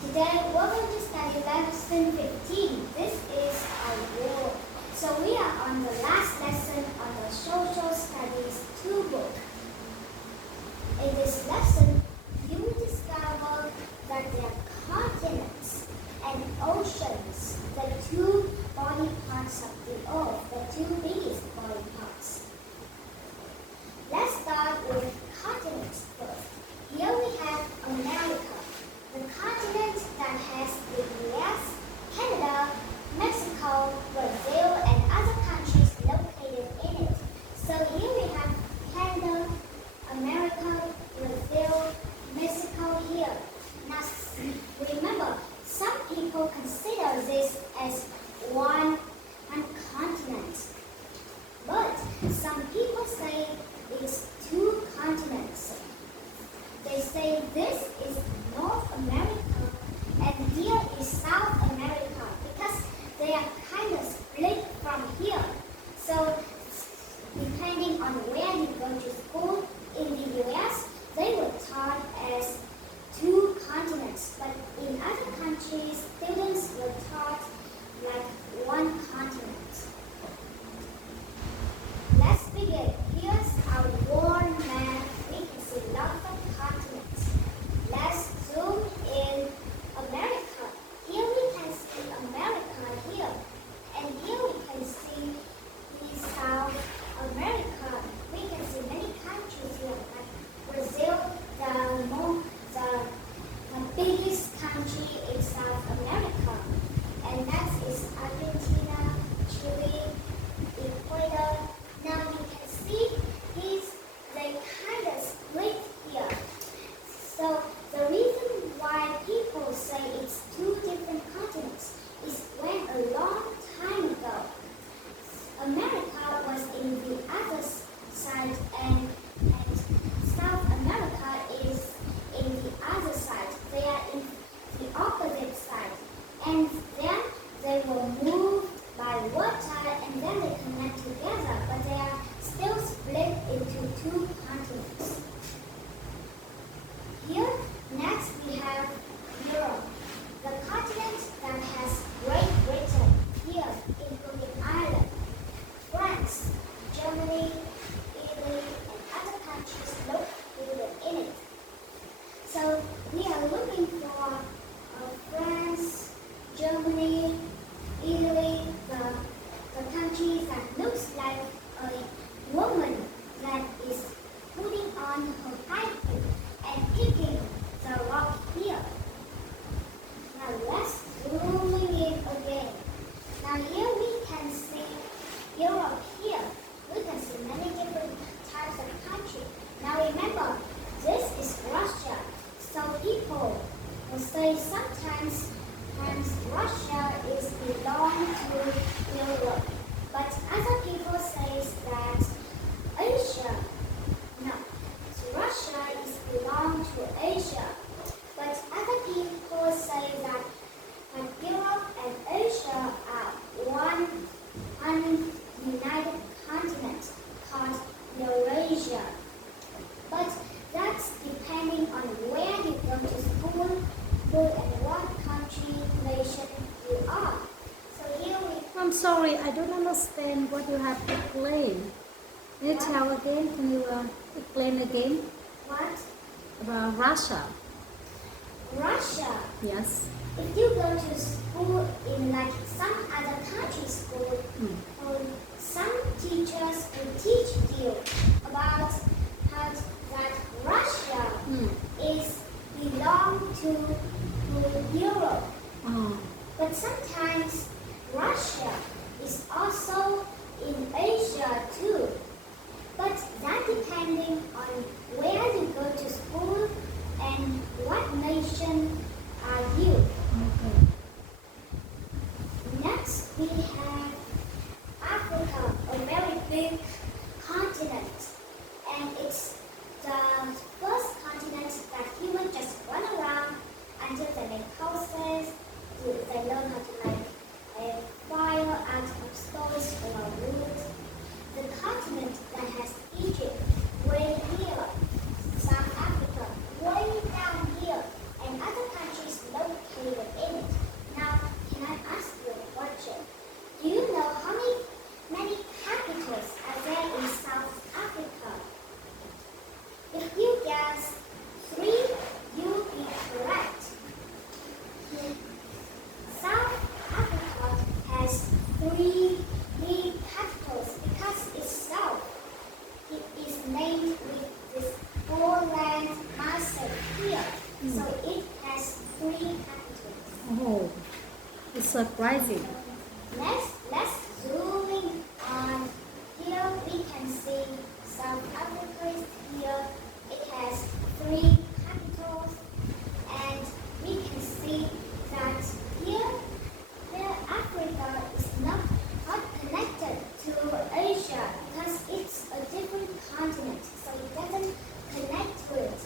Today we're going to study lesson 15. This is our world. So we are on the last lesson on the Social Studies 2 book. In this lesson, you will discover that there are continents and oceans, the two body parts of the earth, the two biggest body parts. Let's start with continents first. Here we have America, the continent that has the US, Canada, Mexico, Brazil, and other countries located in it. So here we have Canada, America, Brazil, Mexico here. Now remember, some people consider this as one continent, but some people say it's two continents. They say this is North America and here is South America because they are kind of split from here. So depending on where you go to school in the US, they were taught as two continents, but in other countries, students were taught like one continent. Let's begin. Here's our world map. We can see lots of continents. Let's zoom in America. Here we can see America here. And here we can see the South America. We can see many countries here, like Brazil, the biggest country in South America. And that is Argentina, Chile, Ecuador. Now you can see they kind of split here. So the reason why people say it's two different continents is when a long time ago, America was in the other side and South America is in the other side. They are in the opposite side. And then they were moved by water and then they connect together, but they are still split into two continents. Here, next we have Europe, the continent that has Great Britain here, including Ireland, France, Germany, Italy, and other countries located in it. So we are looking for France, Germany, Italy, the country that looks like a woman that is putting on her high heel and kicking the rock here. Now let's zoom in again. Now here we can see Europe here. We can see many different types of country. Now remember, this is Russia. So people will say sometimes Russia is belong to Europe, but other people say that Russia is belong to Asia, but other people say that Europe and Asia are one united continent called Eurasia. But that's depending on where you go to school and what country, nation you are. So here I'm sorry, I don't understand what you have explained. Can you tell again? Can you explain again? What? About Russia. Russia. Yes. If you go to school in like some other country school, some teachers will teach you about how that Russia is belong to Europe. But sometimes Russia is also in Asia too. But that depending on where you go to school and what nation are you. Okay. Next we have Africa, a very big continent. And it's the first continent that humans just run around until they make houses, they learn how to surprising. Next, let's zooming on. Here we can see South Africa is here. It has 3 capitals, and we can see that here, Africa is not connected to Asia because it's a different continent, so it doesn't connect to it.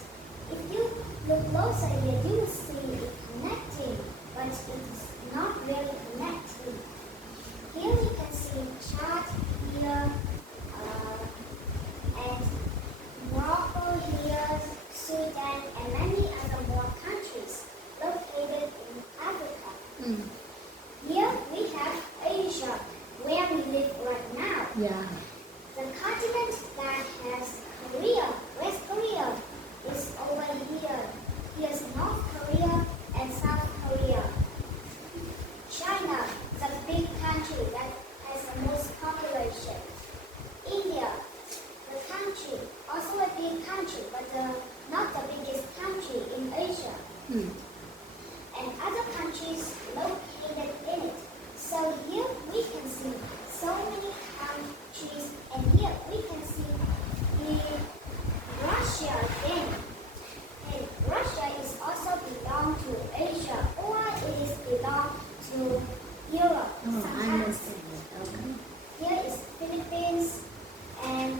If you look closer here, you will see it connecting, but it's not really connecting. Here we can see Chad here, and Morocco here, Sudan, and many other more countries located in Africa. Mm. Here we have Asia, where we live right now. Yeah. The continent that has Korea, West Korea, is over here. Here's North Korea and South Korea. China, the big country that has the most population. India, the country, also a big country, but not the biggest country in Asia. Mm. And other countries located in it. So here we can see so many countries, and here we can see the Russia again. And Russia is also belong to Asia, or it is belong to Europe. Oh, I sometimes. understand. Okay. Here is Philippines and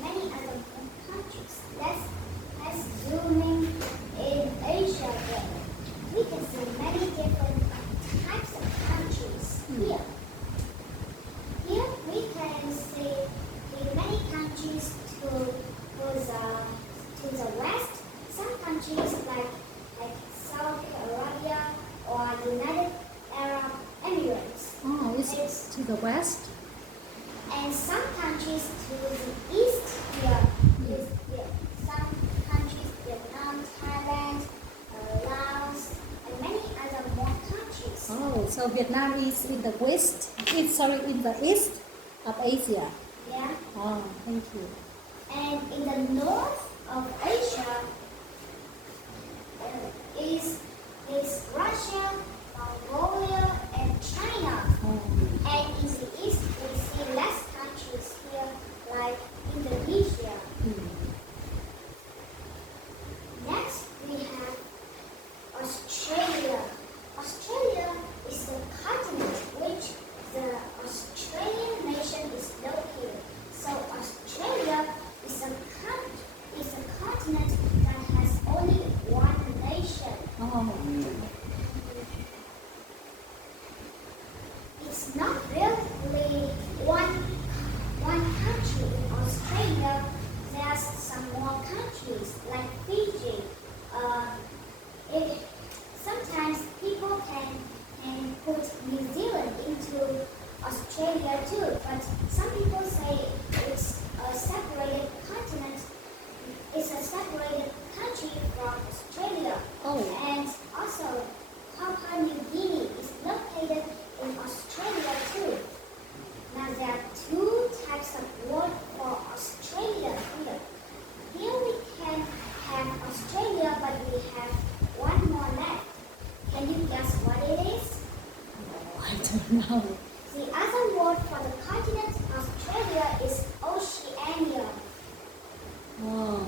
many other countries. Let's zooming in Asia again. We can see many different types of countries here. Here we can see the many countries to the west. Some countries like Saudi Arabia or United Arab Emirates. Oh, it's to the west? And some countries to the east here is here. Some countries, Vietnam, Thailand, Laos, and many other more countries. Oh, so Vietnam is in the west, in the east of Asia. Yeah. Oh, thank you. And in the north of Asia is Russia, Mongolia, and China. Oh. And in the east we see less countries here like Indonesia. Mm. Next we have Australia. Australia is the continent which the Australian nation is located. So Australia is a continent that has only one nation. Oh. It's not really one country in Australia. There's some more countries like Fiji. Sometimes people can put New Zealand into Australia too, but some people say it's a separated continent. It's a separated country from Australia. Oh. And also, Papua New Guinea is located in Australia too. Now there are 2 types of word for Australia here. Here we can have Australia, but we have one more left. Can you guess what it is? Oh, I don't know. The other word for the continent Australia is Oceania. Oh.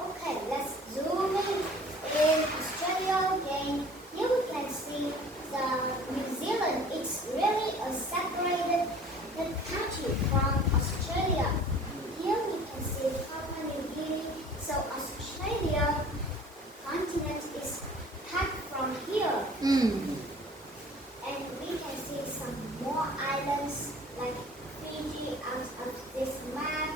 Okay, let's zoom in Australia again. Here we can see the New Zealand. It's really a separated country from Australia. Here we can see Papua New Guinea. So Australia continent is cut from here. Mm. And we can see some more islands like Fiji out of this map.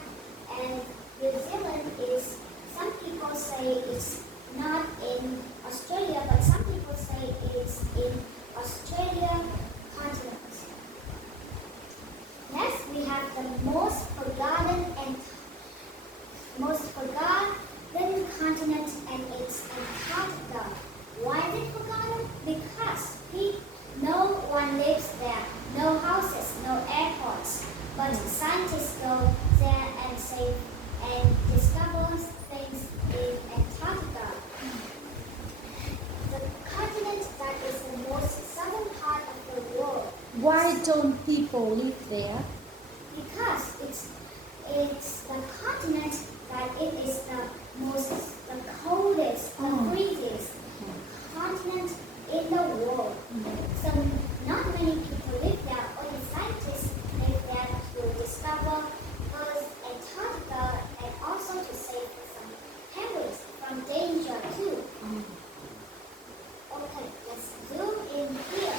And New Zealand is, some people say it's not in Australia, but some people say it's in Australia continent. Next, we have the most forgotten continent, and it's Antarctica. Why is it forgotten? Because no one lives there, no houses, no airports. But scientists go there and discover things in Antarctica. The continent that is the most people live there? Because it's the continent that it is the coldest, the freeziest continent in the world. So not many people live there. Only scientists live there to discover Antarctica and also to save some penguins from danger too. Okay, let's zoom in here.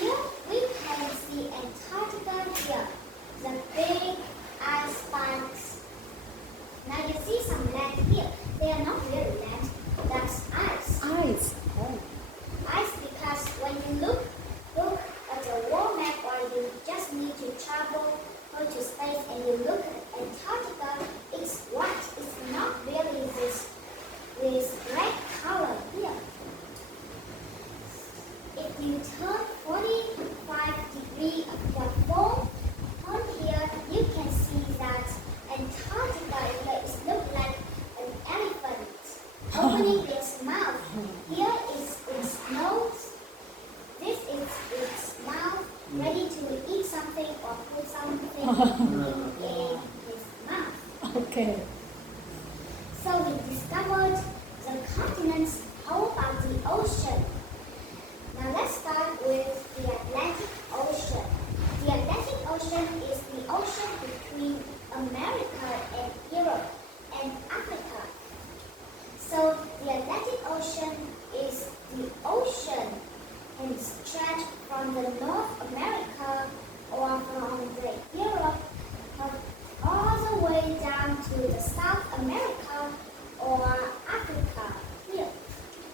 Here we can see Antarctica here, the big ice spikes. Now you see some land here. They are not really land, that's ice. Ice. Oh. Ice because when you look at the world map or you just need to travel go to space and you look at Antarctica, it's white. It's not really this red color here. If you turn 45 degrees of the phone on here, you can see that Antarctica here is look like an elephant opening its mouth. Here is its nose. This is its mouth, ready to eat something or put something in its mouth. Okay. So we discovered the continents. How about the ocean? Now let's start with the Atlantic Ocean. The Atlantic Ocean is the ocean between America and Europe and Africa. So the Atlantic Ocean is the ocean and stretch from the North America or from the Europe all the way down to the South America or Africa here.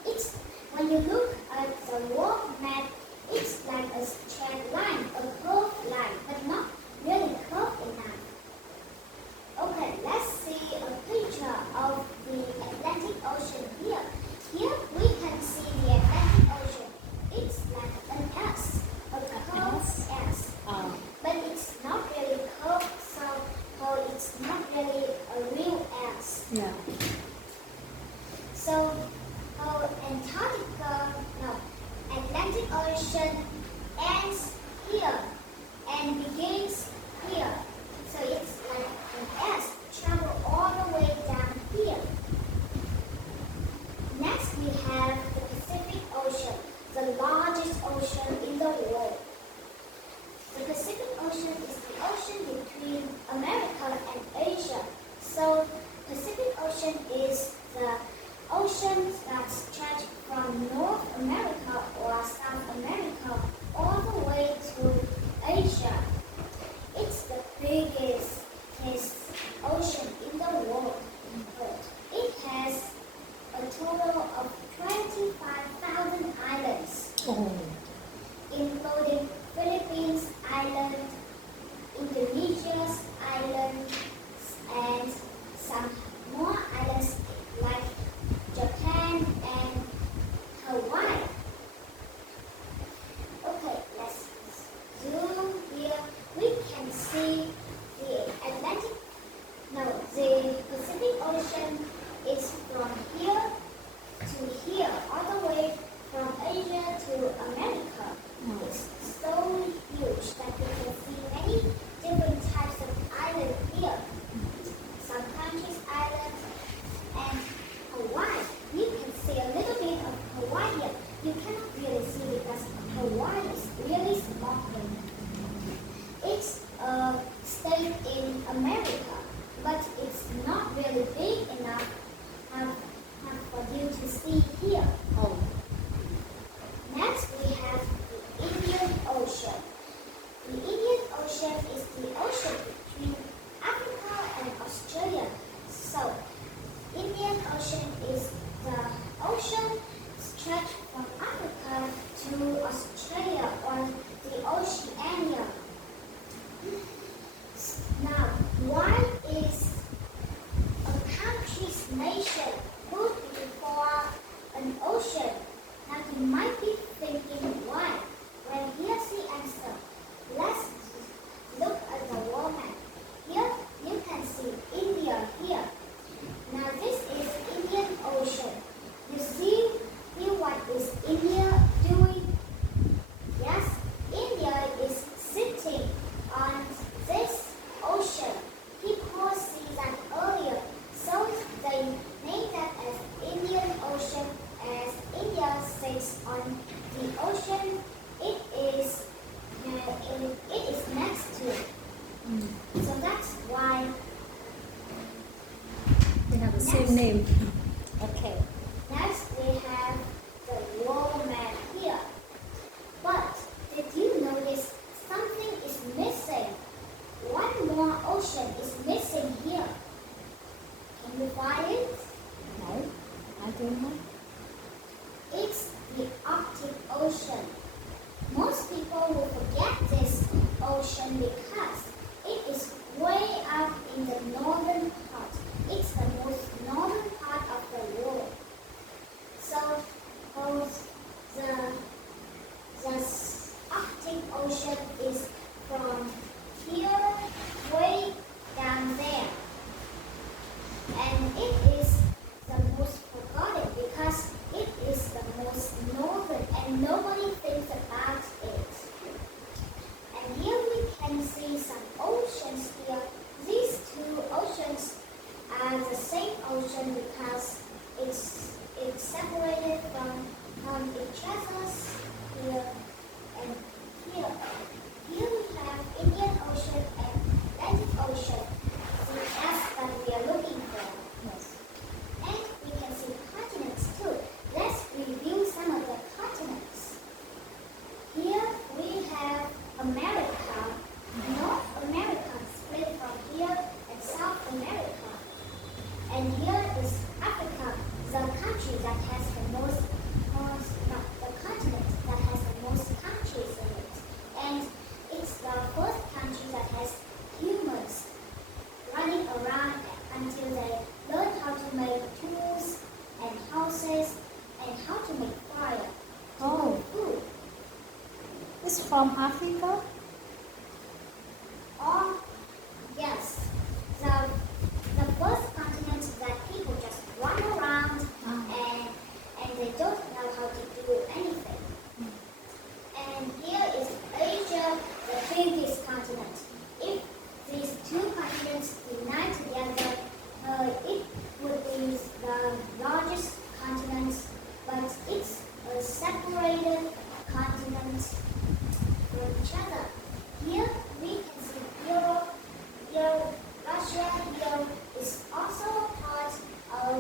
It's when you look at the world map, it's like a straight line, a curved line, but not really curved enough. Okay, let's see a picture of the Atlantic Ocean here. Here we can see the Atlantic Ocean. It's like an S, a curved S. But it's not really curved, so it's not really a real S. Yeah. So Atlantic Ocean ends here and begins here. So it's like an S, travel all the way down here. Next we have the Pacific Ocean, the largest ocean in the world. The Pacific Ocean is the ocean between America and Asia. So Pacific Ocean is the ocean that stretch from North America or South America all the way to Asia. It's the biggest ocean in the world. It has a total of 25,000 islands, including Philippines Island, Indonesia's island, and some more islands like Japan and Hawaii. Okay, let's zoom here. We can see the Pacific Ocean is from here to here, all the way from Asia to America. It's so huge that we can see many different types of islands here. Some countries' islands and Hawaii. You can see a little bit of Hawaii here. You cannot really see because Hawaii is really small. It's a state in America, but it's not really big enough for you to see here. Next we have the Indian Ocean. The Indian Ocean is the ocean between Africa and Australia. So, Indian Ocean is the ocean stretched from Africa to Australia or the Oceania. Now, why is a country's nation put before an ocean? Now, you might be thinking why. Well, here's the answer. Let's look at the world map. Here, you can see India here. Now, this is Indian Ocean. You see here what is India doing? Yes, India is sitting Good name. Okay. Next, we have the wall map here. But did you notice something is missing? One more ocean is missing here. Can you find it? No, I don't know. It's the Arctic Ocean. Most people will forget this ocean because it is way up in the northern part. It's the most northern part of the world. So the Arctic Ocean is from here way down there. And it is the most forgotten because it is the most northern and nobody thinks about it. And here we can see some oceans here. These two oceans are the same ocean because it's separated from each other here and here. Here we have Indian Ocean and Atlantic Ocean. The S that we are looking for. Yes. And we can see continents too. Let's review some of the continents. Here we have America, North America split from here and South America. And here is Africa, the country that has the most the continent that has the most countries in it. And it's the first country that has humans running around until they learn how to make tools and houses and how to make fire to Oh. cook food. It's from Africa? Or yes, the first continent that people just run around and they don't know how to do anything. And here is Asia, the biggest continent. If these two continents unite together, it would be the largest continent, but it's a separated continent from each other. Here we can see Europe. Here, Russia here is also a part of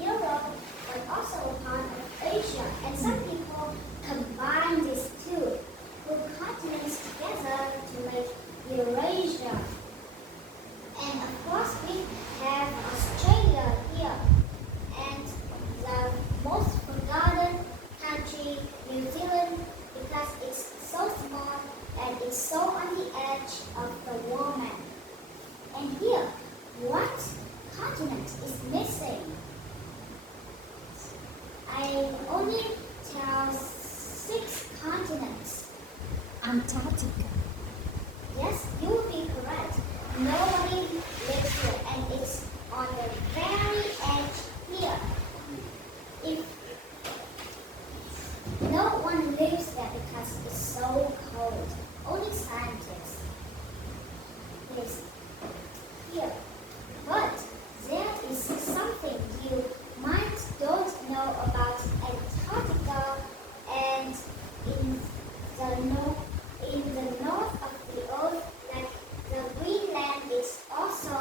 Europe, but also a part of Asia. And some people combine these two continents together to make Eurasia. And of course we have Australia here. And the most forgotten country, New Zealand, because it's so small and it's so on the edge of the world map. And here, what continent is missing? I only tell 6 continents. Antarctica. Yes, you will be correct. Nobody lives here and it's on the very edge here. If no one lives there because it's so cold. Only scientists live here. But there is something you might don't know about Antarctica, and in the north of the earth, like the Greenland, is also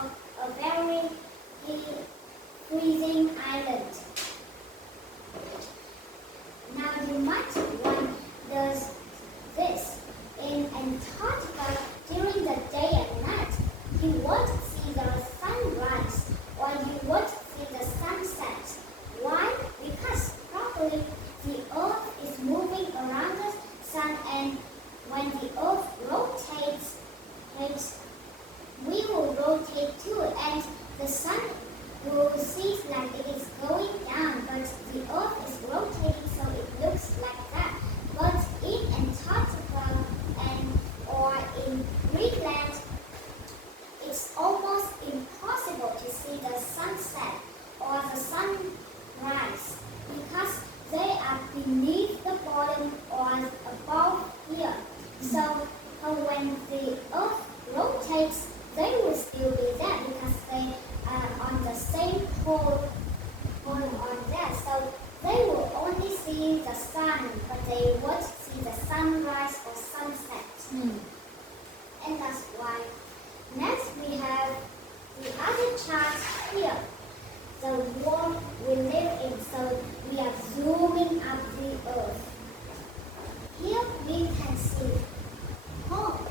a very freezing island. Now you might wonder this. In Antarctica, during the day and night, you won't see the sunrise or you won't see the sunset. Why? Because probably the earth is moving around the sun, and when the earth rotates, we will rotate too, and the sun will seem like it is going down, but the earth is rotating, so it looks like that. But in Antarctica or in Greenland, it's almost impossible to see the sunset or the sunrise because they are beneath the bottom or above here. So when the earth rotates, they will still be there because they are on the same pole on there. So they will only see the sun, but they won't see the sunrise or sunset. And that's why. Next we have the other chart here. the world we live in. So we are zooming up the earth. Here we can see home.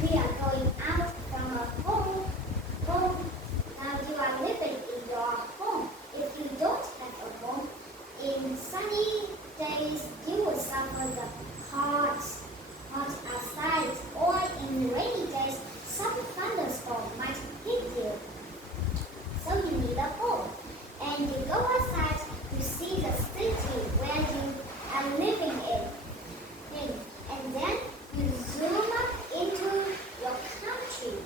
We are going out from a home. Now you are living in your home. If you don't have a home, in sunny days you will suffer the hot outside, or in rainy days some thunderstorm might hit you. So you need a home, and you go outside to see the city where you are living in. And then you zoom up into your country,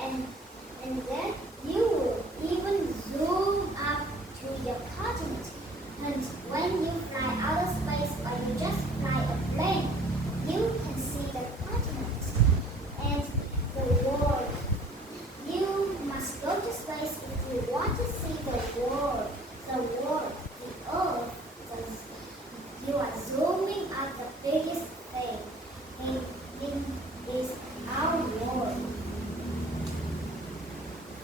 and then you will even zoom up to your continent. And when you fly outer space, or you just fly a plane, you can see the continent and the world. You must go to space if you want to see the world, the earth. You are zooming at the biggest thing in is our world.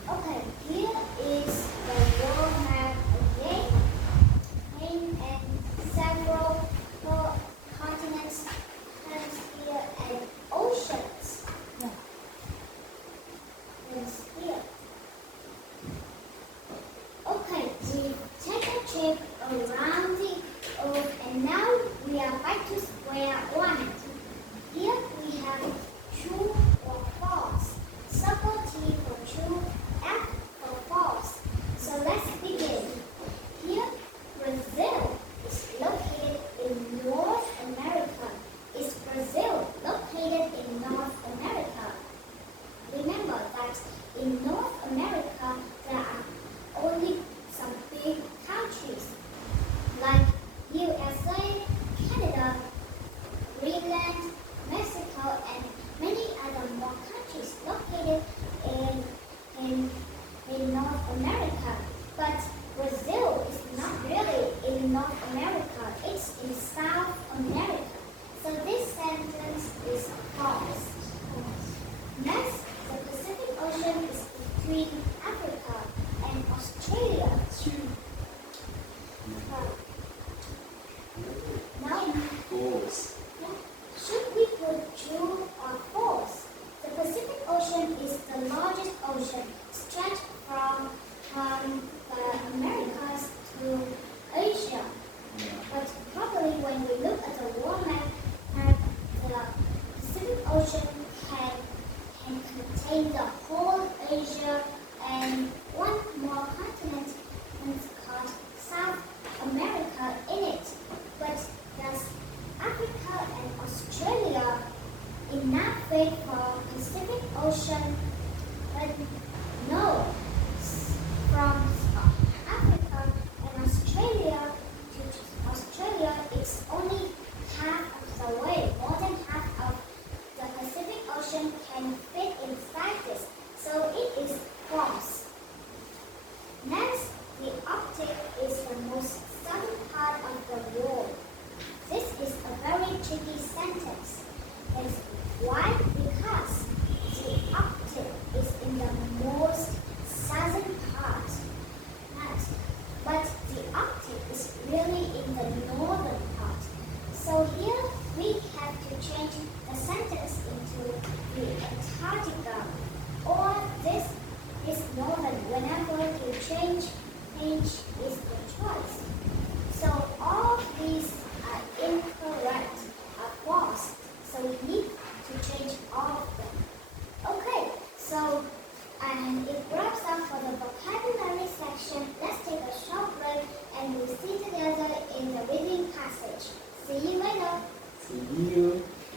Okay, here is the world map again, and several continents, hemisphere, and oceans. Yeah. Here. Okay, we take a trip around the earth, and now we are back to square one. Here we have true or false. Circle T for true, F for false. So let's begin. Here, Brazil is located in North America. Is Brazil located in North America? Remember that in North America there are only some big countries like USA, Canada, Greenland, Mexico, and many other more countries located in North America. But Brazil is not really in North America, it's in South America. So this sentence is false. Next, the Pacific Ocean is between Africa and Australia. Now, False. should we put true or false? The Pacific Ocean is the largest ocean, stretched from the Americas to Asia. But probably when we look at the world map, the Pacific Ocean can contain the whole Asia and one more continent called South America in it. But does Africa and Australia enough fit for Pacific Ocean? But no. From Africa and Australia to Australia, it's only half of the way. More than half of the Pacific Ocean can fit inside this. So it is false. Next, the Arctic is the most southern part of the world. This is a very tricky sentence. And why? Because the Arctic is in the most southern part. But the Arctic is really in the northern part. So here we have to change the sentence into the Antarctica, or this is northern. Whenever you change is the choice. So all these are incorrect, are false. So we need to change all of them. Okay, so and it wraps up for the vocabulary section. Let's take a short break and we'll see together in the reading passage. See you later. See you.